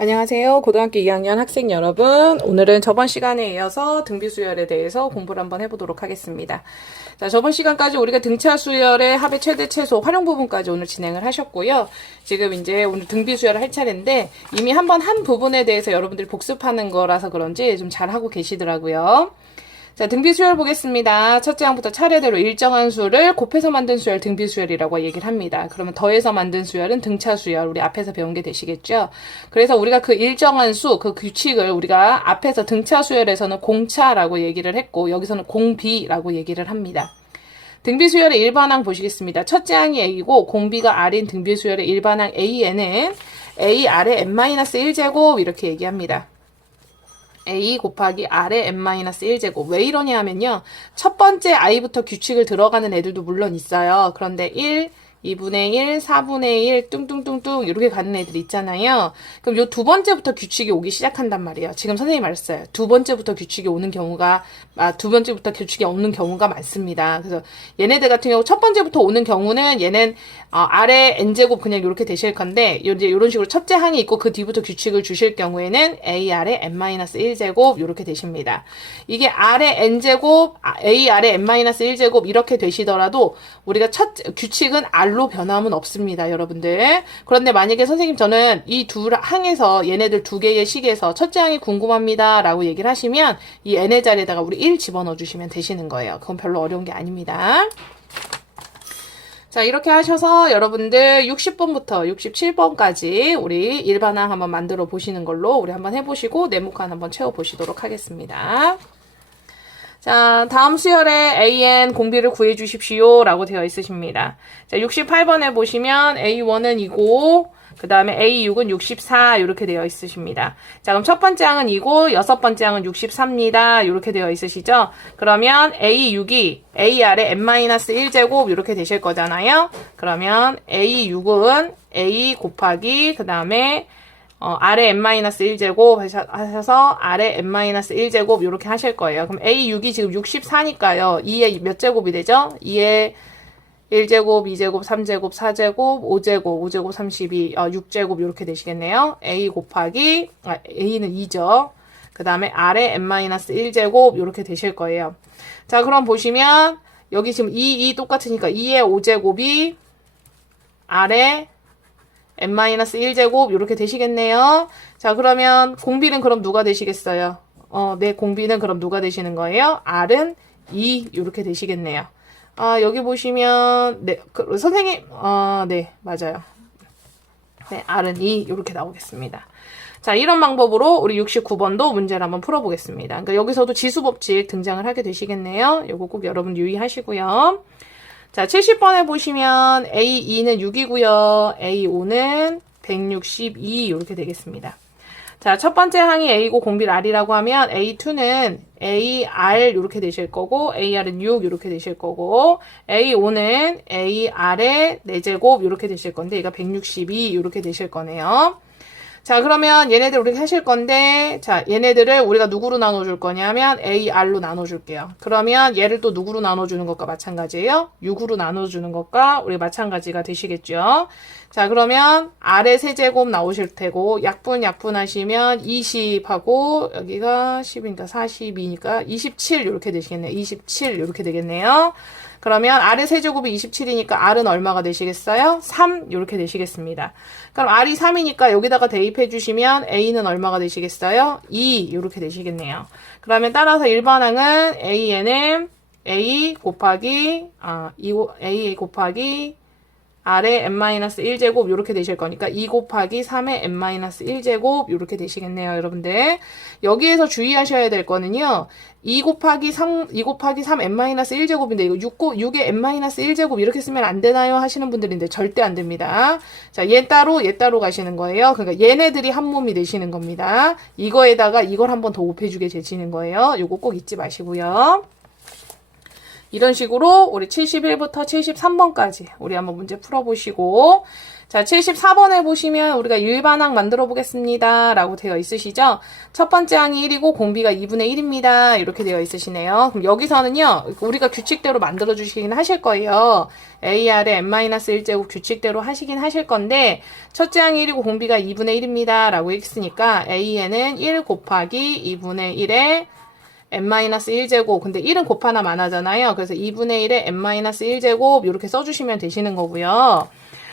안녕하세요. 고등학교 2학년 학생 여러분. 오늘은 저번 시간에 이어서 등비수열에 대해서 공부를 한번 해보도록 하겠습니다. 자, 저번 시간까지 우리가 등차 수열의 합의 최대 최소 활용 부분까지 오늘 진행을 하셨고요. 지금 이제 오늘 등비수열을 할 차례인데 이미 한번 한 부분에 대해서 여러분들이 복습하는 거라서 그런지 좀 잘하고 계시더라고요. 자, 등비수열 보겠습니다. 첫째 항부터 차례대로 일정한 수를 곱해서 만든 수열 등비수열이라고 얘기를 합니다. 그러면 더해서 만든 수열은 등차수열, 우리 앞에서 배운 게 되시겠죠? 그래서 우리가 그 일정한 수, 그 규칙을 우리가 앞에서 등차수열에서는 공차라고 얘기를 했고 여기서는 공비라고 얘기를 합니다. 등비수열의 일반항 보시겠습니다. 첫째 항이 A이고 공비가 R인 등비수열의 일반항 A에는 A 아래 n-1제곱 이렇게 얘기합니다. A 곱하기 R의 n-1제곱. 왜 이러냐 하면요. 첫 번째 i부터 규칙을 들어가는 애들도 물론 있어요. 그런데 1, 2분의 1, 4분의 1, 뚱뚱뚱뚱 이렇게 가는 애들 있잖아요. 그럼 요 두 번째부터 규칙이 오기 시작한단 말이에요. 지금 선생님이 말했어요. 두 번째부터 규칙이 오는 경우가, 두 번째부터 규칙이 없는 경우가 많습니다. 그래서 얘네들 같은 경우 첫 번째부터 오는 경우는 얘는 아래 n제곱 그냥 이렇게 되실 건데 이제 이런 식으로 첫째 항이 있고 그 뒤부터 규칙을 주실 경우에는 a 아래 n-1제곱 이렇게 되십니다. 이게 아래 n제곱, a 아래 n-1제곱 이렇게 되시더라도 우리가 첫 규칙은 r로 변함은 없습니다, 여러분들. 그런데 만약에 선생님 저는 이 두 항에서 얘네들 두 개의 식에서 첫째 항이 궁금합니다 라고 얘기를 하시면 이 n의 자리에다가 우리 1 집어넣어 주시면 되시는 거예요. 그건 별로 어려운 게 아닙니다. 자, 이렇게 하셔서 여러분들 60번부터 67번까지 우리 일반항 한번 만들어 보시는 걸로 우리 한번 해보시고 네모칸 한번 채워보시도록 하겠습니다. 자, 다음 수열에 AN 공비를 구해 주십시오 라고 되어 있으십니다. 자, 68번에 보시면 A1은 2고 그 다음에 A6은 64 이렇게 되어 있으십니다. 자, 그럼 첫 번째 항은 2고 여섯 번째 항은 64입니다. 이렇게 되어 있으시죠? 그러면 A6이 A 아래 n-1제곱 이렇게 되실 거잖아요. 그러면 A6은 A 곱하기 그 다음에 아래 n-1제곱 하셔서 아래 n-1제곱 이렇게 하실 거예요. 그럼 A6이 지금 64니까요. 2의 몇 제곱이 되죠? 2의 1제곱, 2제곱, 3제곱, 4제곱, 5제곱, 5제곱 32, 6제곱 이렇게 되시겠네요. A 곱하기, A는 2죠. 그 다음에 아래 n-1제곱 이렇게 되실 거예요. 자, 그럼 보시면 여기 지금 2 똑같으니까 2의 5제곱이 아래 n-1제곱 이렇게 되시겠네요. 자, 그러면 공비는 그럼 누가 되시겠어요? 네, 공비는 그럼 누가 되시는 거예요? R은 2 이렇게 되시겠네요. 여기 보시면 네, 선생님 네, 맞아요. 네, R은 2 이렇게 나오겠습니다. 자, 이런 방법으로 우리 69번도 문제를 한번 풀어보겠습니다. 그러니까 여기서도 지수법칙 등장을 하게 되시겠네요. 요거 꼭 여러분 유의하시고요. 자, 70번에 보시면 A2는 6이고요. A5는 162 이렇게 되겠습니다. 자, 첫 번째 항이 A고 공비를 R이라고 하면 A2는 AR 이렇게 되실 거고 AR은 6 이렇게 되실 거고 A5는 AR의 4제곱 이렇게 되실 건데 얘가 162 이렇게 되실 거네요. 자, 그러면 얘네들 우리가 하실 건데, 자, 얘네들을 우리가 누구로 나눠줄 거냐면 AR로 나눠줄게요. 그러면 얘를 또 누구로 나눠주는 것과 마찬가지예요. 6으로 나눠주는 것과 우리 마찬가지가 되시겠죠. 자, 그러면 R의 세제곱 나오실 테고, 약분 하시면 20하고, 여기가 10이니까 42니까 27 이렇게 되시겠네요. 27 이렇게 되겠네요. 그러면 R의 세제곱이 27이니까 R은 얼마가 되시겠어요? 3 이렇게 되시겠습니다. 그럼 R이 3이니까 여기다가 대입해 주시면 A는 얼마가 되시겠어요? 2 이렇게 되시겠네요. 그러면 따라서 일반항은 A에는 A 곱하기 A 곱하기 R의 n-1제곱 이렇게 되실 거니까 2 곱하기 3의 n-1제곱 이렇게 되시겠네요, 여러분들. 여기에서 주의하셔야 될 거는요. 2 곱하기 3 n-1제곱인데 이거 6의 n-1제곱 이렇게 쓰면 안 되나요? 하시는 분들인데 절대 안 됩니다. 자, 얘 따로 가시는 거예요. 그러니까 얘네들이 한 몸이 되시는 겁니다. 이거에다가 이걸 한 번 더 곱해주게 되시는 거예요. 요거 꼭 잊지 마시고요. 이런 식으로 우리 71부터 73번까지 우리 한번 문제 풀어보시고 자, 74번에 보시면 우리가 일반항 만들어 보겠습니다. 라고 되어 있으시죠? 첫 번째 항이 1이고 공비가 2분의 1입니다. 이렇게 되어 있으시네요. 그럼 여기서는요, 우리가 규칙대로 만들어 주시긴 하실 거예요. AR의 n-1제곱 규칙대로 하시긴 하실 건데, 첫째 항이 1이고 공비가 2분의 1입니다. 라고 했으니까, AN은 1 곱하기 2분의 1에 n-1제곱. 근데 1은 곱하나 마나잖아요. 그래서 2분의 1에 n-1제곱 이렇게 써주시면 되시는 거고요.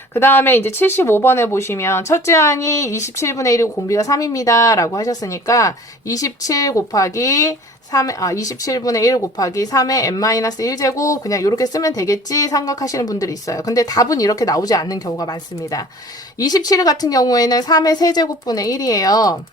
그 다음에 이제 75번에 보시면 첫째 항이 27분의 1이고 공비가 3입니다. 라고 하셨으니까 27 곱하기 27분의 1 곱하기 3의 n-1제곱 그냥 이렇게 쓰면 되겠지 생각하시는 분들이 있어요. 근데 답은 이렇게 나오지 않는 경우가 많습니다. 27 같은 경우에는 3의 세제곱분의 1이에요.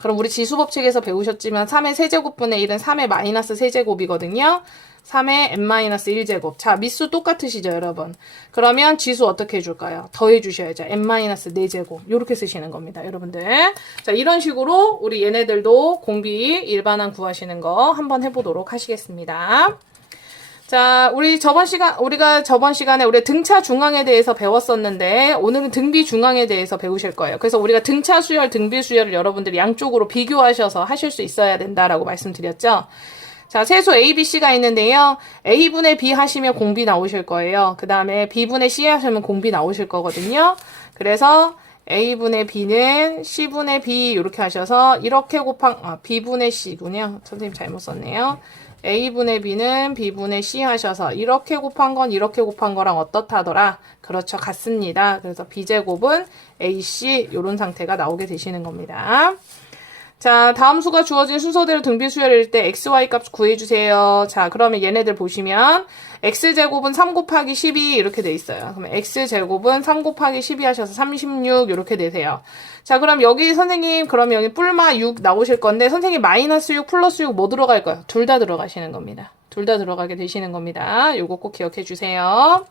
그럼 우리 지수법칙에서 배우셨지만 3의 세제곱분의 1은 3의 마이너스 세제곱이거든요. 3의 n-1제곱. 자, 미수 똑같으시죠, 여러분? 그러면 지수 어떻게 해줄까요? 더해주셔야죠. n-4제곱. 이렇게 쓰시는 겁니다, 여러분들. 자, 이런 식으로 우리 얘네들도 공비 일반항 구하시는 거 한번 해보도록 하시겠습니다. 자, 우리가 저번 시간에 우리 등차 중앙에 대해서 배웠었는데, 오늘은 등비 중앙에 대해서 배우실 거예요. 그래서 우리가 등차 수열, 등비 수열을 여러분들이 양쪽으로 비교하셔서 하실 수 있어야 된다라고 말씀드렸죠. 자, 세수 A, B, C가 있는데요. A분의 B 하시면 공비 나오실 거예요. 그 다음에 B분의 C 하시면 공비 나오실 거거든요. 그래서 A분의 B는 C분의 B 이렇게 하셔서 이렇게 B분의 C군요. 선생님 잘못 썼네요. A분의 B는 B분의 C 하셔서 이렇게 곱한 건 이렇게 곱한 거랑 어떻다더라? 그렇죠. 같습니다. 그래서 B제곱은 AC 이런 상태가 나오게 되시는 겁니다. 자, 다음 수가 주어진 순서대로 등비 수열일 때 XY 값 구해주세요. 자, 그러면 얘네들 보시면 X제곱은 3 곱하기 12 이렇게 돼 있어요. 그러면 X제곱은 3 곱하기 12 하셔서 36 이렇게 되세요. 자, 그럼 여기 선생님, 그럼 여기 뿔마 6 나오실 건데 선생님 마이너스 6 플러스 6 뭐 들어갈까요? 둘 다 들어가시는 겁니다. 둘 다 들어가게 되시는 겁니다. 요거 꼭 기억해 주세요.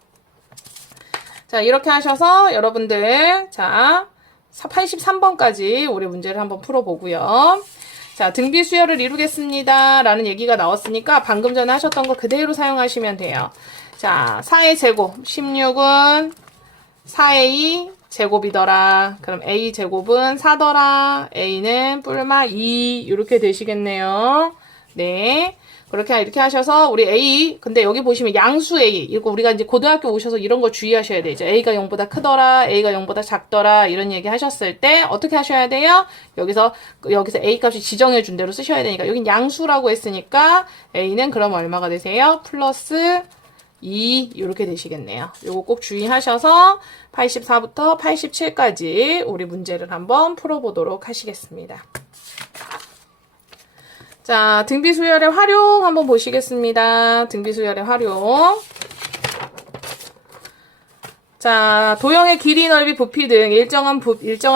자, 이렇게 하셔서 여러분들, 자, 83번까지 우리 문제를 한번 풀어보고요. 자, 등비 수열을 이루겠습니다. 라는 얘기가 나왔으니까 방금 전에 하셨던 거 그대로 사용하시면 돼요. 자, 4의 제곱. 16은 4A 제곱이더라. 그럼 A 제곱은 4더라. A는 뿔마 2. 이렇게 되시겠네요. 네. 이렇게 하셔서 우리 A, 근데 여기 보시면 양수 A, 이거 우리가 이제 고등학교 오셔서 이런 거 주의하셔야 되죠. A가 0보다 크더라, A가 0보다 작더라, 이런 얘기 하셨을 때 어떻게 하셔야 돼요? 여기서 A 값이 지정해 준 대로 쓰셔야 되니까 여긴 양수라고 했으니까 A는 그럼 얼마가 되세요? 플러스 2 이렇게 되시겠네요. 요거 꼭 주의하셔서 84부터 87까지 우리 문제를 한번 풀어보도록 하시겠습니다. 자, 등비 수열의 활용 한번 보시겠습니다. 등비 수열의 활용. 자, 도형의 길이, 넓이, 부피 등 일정한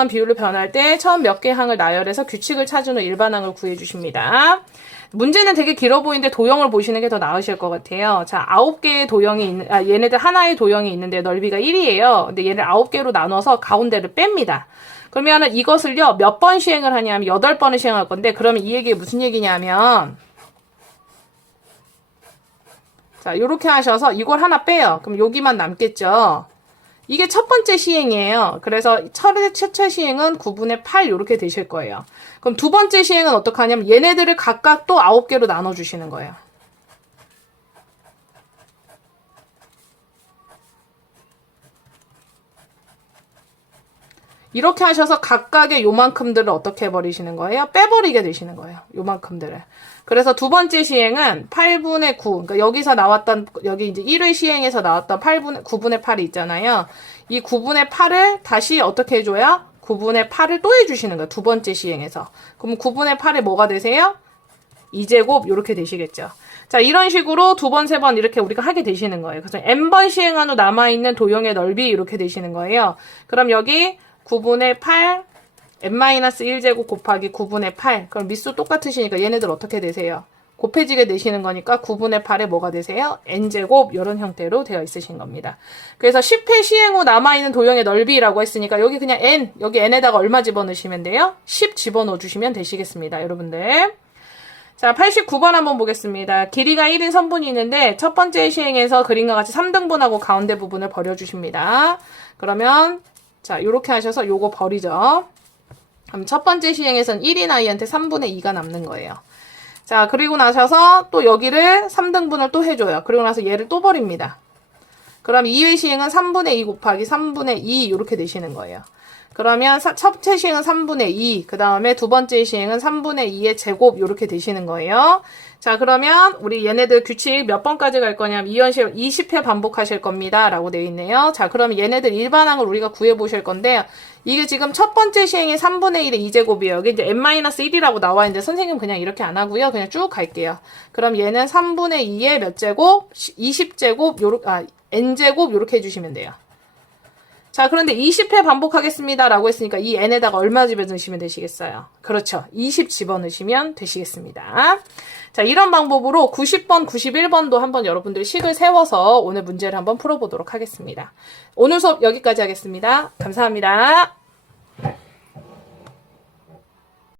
비율로 변할 때 처음 몇 개 항을 나열해서 규칙을 찾은 후 일반항을 구해주십니다. 문제는 되게 길어 보이는데 도형을 보시는 게 더 나으실 것 같아요. 자, 9개의 도형이 얘네들 하나의 도형이 있는데 넓이가 1이에요. 근데 얘를 9개로 나눠서 가운데를 뺍니다. 그러면은 이것을요, 몇 번 시행을 하냐면 8번을 시행할 건데, 그러면 이 얘기가 무슨 얘기냐면, 자, 요렇게 하셔서 이걸 하나 빼요. 그럼 여기만 남겠죠. 이게 첫 번째 시행이에요. 그래서 첫째 시행은 9분의 8 요렇게 되실 거예요. 그럼 두 번째 시행은 어떻게 하냐면 얘네들을 각각 또 9개로 나눠주시는 거예요. 이렇게 하셔서 각각의 요만큼들을 어떻게 해버리시는 거예요? 빼버리게 되시는 거예요. 요만큼들을. 그래서 두 번째 시행은 8분의 9. 그러니까 여기서 나왔던, 여기 이제 1회 시행에서 나왔던 9분의 8이 있잖아요. 이 9분의 8을 다시 어떻게 해줘요? 9분의 8을 또 해주시는 거예요. 두 번째 시행에서. 그럼 9분의 8이 뭐가 되세요? 2제곱, 요렇게 되시겠죠. 자, 이런 식으로 두 번, 세 번 이렇게 우리가 하게 되시는 거예요. 그래서 n번 시행한 후 남아있는 도형의 넓이 이렇게 되시는 거예요. 그럼 여기 9분의 8, n-1제곱 곱하기 9분의 8. 그럼 미수 똑같으시니까 얘네들 어떻게 되세요? 곱해지게 되시는 거니까 9분의 8에 뭐가 되세요? n제곱 이런 형태로 되어 있으신 겁니다. 그래서 10회 시행 후 남아있는 도형의 넓이라고 했으니까 여기 그냥 n, 여기 n에다가 얼마 집어넣으시면 돼요? 10 집어넣어 주시면 되시겠습니다. 여러분들. 자, 89번 한번 보겠습니다. 길이가 1인 선분이 있는데 첫 번째 시행에서 그림과 같이 3등분하고 가운데 부분을 버려주십니다. 그러면 자 요렇게 하셔서 요거 버리죠. 그럼 첫 번째 시행에선 1인 아이한테 3분의 2가 남는 거예요. 자 그리고 나셔서 또 여기를 3등분을 또 해줘요. 그리고 나서 얘를 또 버립니다. 그럼 2의 시행은 3분의 2 곱하기 3분의 2 이렇게 되시는 거예요. 그러면 첫째 시행은 3분의 2, 그 다음에 두 번째 시행은 3분의 2의 제곱 이렇게 되시는 거예요. 자 그러면 우리 얘네들 규칙 몇 번까지 갈 거냐면 이현실 20회 반복하실 겁니다 라고 되어 있네요. 자 그러면 얘네들 일반항을 우리가 구해 보실 건데 이게 지금 첫 번째 시행이 3분의 1의 2제곱이에요. 여기 이제 n-1이라고 나와 있는데 선생님 그냥 이렇게 안 하고요. 그냥 쭉 갈게요. 그럼 얘는 3분의 2의 몇 제곱? 20제곱 n제곱 이렇게 해주시면 돼요. 자 그런데 20회 반복하겠습니다 라고 했으니까 이 n에다가 얼마 집어넣으시면 되시겠어요? 그렇죠. 20 집어넣으시면 되시겠습니다. 자 이런 방법으로 90번, 91번도 한번 여러분들이 식을 세워서 오늘 문제를 한번 풀어보도록 하겠습니다. 오늘 수업 여기까지 하겠습니다. 감사합니다.